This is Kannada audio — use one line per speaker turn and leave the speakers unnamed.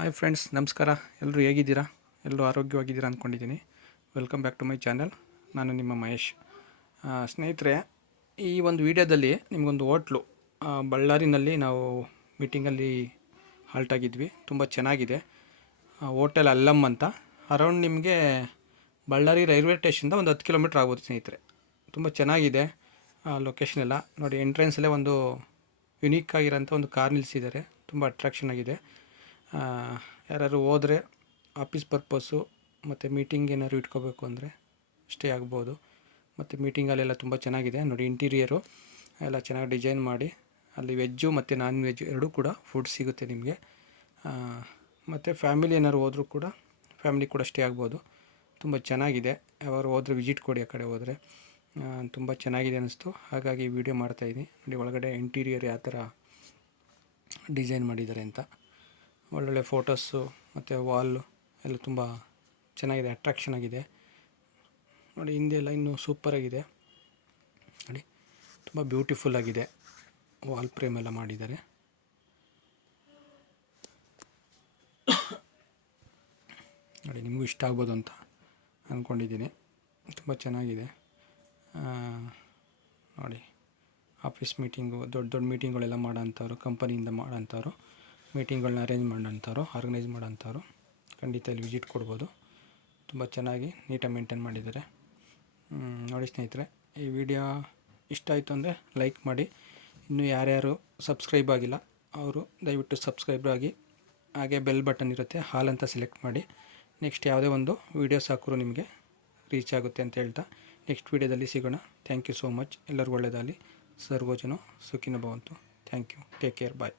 ಹಾಯ್ ಫ್ರೆಂಡ್ಸ್ ನಮಸ್ಕಾರ. ಎಲ್ಲರೂ ಹೇಗಿದ್ದೀರಾ? ಎಲ್ಲರೂ ಆರೋಗ್ಯವಾಗಿದ್ದೀರಾ ಅಂದ್ಕೊಂಡಿದ್ದೀನಿ welcome back to my channel ನಾನು ನಿಮ್ಮ ಮಹೇಶ್. ಸ್ನೇಹಿತರೆ, ಈ ಒಂದು ವಿಡಿಯೋದಲ್ಲಿ ನಿಮಗೊಂದು ಹೋಟ್ಲು ಬಳ್ಳಾರಿನಲ್ಲಿ ನಾವು ಮೀಟಿಂಗಲ್ಲಿ ಹಾಲ್ಟ್ ಆಗಿದ್ವಿ. ತುಂಬ ಚೆನ್ನಾಗಿದೆ. ಹೋಟೆಲ್ ಅಲ್ಲಮ್ ಅಂತ. ಅರೌಂಡ್ ನಿಮಗೆ ಬಳ್ಳಾರಿ ರೈಲ್ವೆ ಸ್ಟೇಷನ್ದ ಒಂದು ಹತ್ತು ಕಿಲೋಮೀಟ್ರ್ ಆಗ್ಬೋದು ಸ್ನೇಹಿತರೆ. ತುಂಬ ಚೆನ್ನಾಗಿದೆ ಲೊಕೇಶನ್ ಎಲ್ಲ. ನೋಡಿ ಎಂಟ್ರೆನ್ಸಲ್ಲೇ ಒಂದು ಯುನೀಕ್ ಆಗಿರೋಂಥ ಒಂದು ಕಾರ್ ನಿಲ್ಲಿಸಿದ್ದಾರೆ ತುಂಬ ಅಟ್ರಾಕ್ಷನ್ ಆಗಿದೆ. ಯಾರಾದ್ರು ಹೋದರೆ ಆಫೀಸ್ ಪರ್ಪಸ್ಸು ಮತ್ತು ಮೀಟಿಂಗ್ ಏನಾದ್ರು ಇಟ್ಕೋಬೇಕು ಅಂದರೆ ಸ್ಟೇ ಆಗ್ಬೋದು. ಮತ್ತು ಮೀಟಿಂಗಲ್ಲೆಲ್ಲ ತುಂಬ ಚೆನ್ನಾಗಿದೆ. ನೋಡಿ ಇಂಟೀರಿಯರು ಎಲ್ಲ ಚೆನ್ನಾಗಿ ಡಿಸೈನ್ ಮಾಡಿ, ಅಲ್ಲಿ ವೆಜ್ಜು ಮತ್ತು ನಾನ್ ವೆಜ್ ಎರಡೂ ಕೂಡ ಫುಡ್ ಸಿಗುತ್ತೆ ನಿಮಗೆ. ಮತ್ತು ಫ್ಯಾಮಿಲಿ ಏನಾದ್ರು ಹೋದರೂ ಕೂಡ ಫ್ಯಾಮಿಲಿ ಕೂಡ ಸ್ಟೇ ಆಗ್ಬೋದು. ತುಂಬ ಚೆನ್ನಾಗಿದೆ. ಯಾವಾಗ ಹೋದರೆ ವಿಸಿಟ್ ಕೊಡಿ ಆ ಕಡೆ ಹೋದರೆ. ತುಂಬ ಚೆನ್ನಾಗಿದೆ ಅನ್ನಿಸ್ತು ಹಾಗಾಗಿ ವಿಡಿಯೋ ಮಾಡ್ತಾಯಿದ್ದೀನಿ ನೋಡಿ ಒಳಗಡೆ ಇಂಟೀರಿಯರ್ ಯಾವ ಥರ ಡಿಸೈನ್ ಮಾಡಿದ್ದಾರೆ ಅಂತ. ಒಳ್ಳೊಳ್ಳೆ ಫೋಟೋಸು ಮತ್ತು ವಾಲು ಎಲ್ಲ ತುಂಬ ಚೆನ್ನಾಗಿದೆ ಅಟ್ರಾಕ್ಷನ್ ಆಗಿದೆ. ನೋಡಿ, ಹಿಂದೆ ಎಲ್ಲ ಇನ್ನೂ ಸೂಪರಾಗಿದೆ ನೋಡಿ, ತುಂಬ ಬ್ಯೂಟಿಫುಲ್ ಆಗಿದೆ ವಾಲ್ ಫ್ರೇಮ್ ಎಲ್ಲ ಮಾಡಿದ್ದಾರೆ. ನೋಡಿ, ನಿಮಗೂ ಇಷ್ಟ ಆಗ್ಬೋದು ಅಂತ ಅಂದ್ಕೊಂಡಿದ್ದೀನಿ ತುಂಬ ಚೆನ್ನಾಗಿದೆ. ನೋಡಿ ಆಫೀಸ್ ಮೀಟಿಂಗು ದೊಡ್ಡ ದೊಡ್ಡ ಮೀಟಿಂಗ್ಗಳೆಲ್ಲ ಮಾಡೋಂಥವ್ರು ಕಂಪನಿಯಿಂದ ಮಾಡೋಂಥವ್ರು ಮೀಟಿಂಗ್ಗಳನ್ನ ಅರೇಂಜ್ ಮಾಡೋಂಥವ್ರು ಆರ್ಗನೈಸ್ ಮಾಡೋಂಥವ್ರು ಖಂಡಿತ ಇಲ್ಲಿ ವಿಸಿಟ್ ಕೊಡ್ಬೋದು. ತುಂಬ ಚೆನ್ನಾಗಿ ನೀಟಾಗಿ ಮೇಂಟೈನ್ ಮಾಡಿದ್ದಾರೆ. ನೋಡಿ ಸ್ನೇಹಿತರೆ, ಈ ವಿಡಿಯೋ ಇಷ್ಟ ಆಯಿತು ಅಂದರೆ ಲೈಕ್ ಮಾಡಿ. ಇನ್ನು ಯಾರ್ಯಾರು ಸಬ್ಸ್ಕ್ರೈಬ್ ಆಗಿಲ್ಲ, ಅವರು ದಯವಿಟ್ಟು ಸಬ್ಸ್ಕ್ರೈಬ್ ಆಗಿ, ಹಾಗೆ ಬೆಲ್ ಬಟನ್ ಇರುತ್ತೆ, ಹಾಲ್ ಅಂತ ಸೆಲೆಕ್ಟ್ ಮಾಡಿ. ನೆಕ್ಸ್ಟ್ ಯಾವುದೇ ಒಂದು ವೀಡಿಯೋಸ್ ಹಾಕಿದ್ರು ನಿಮಗೆ ರೀಚ್ ಆಗುತ್ತೆ ಅಂತ ಹೇಳ್ತಾ ನೆಕ್ಸ್ಟ್ ವೀಡಿಯೋದಲ್ಲಿ ಸಿಗೋಣ. ಥ್ಯಾಂಕ್ ಯು ಸೋ ಮಚ್ ಎಲ್ಲರಿಗೂ ಒಳ್ಳೆಯದಾಗಲಿ ಸರ್ವೋಜನು ಸುಖಿನ ಭವಂತು. Thank you take care bye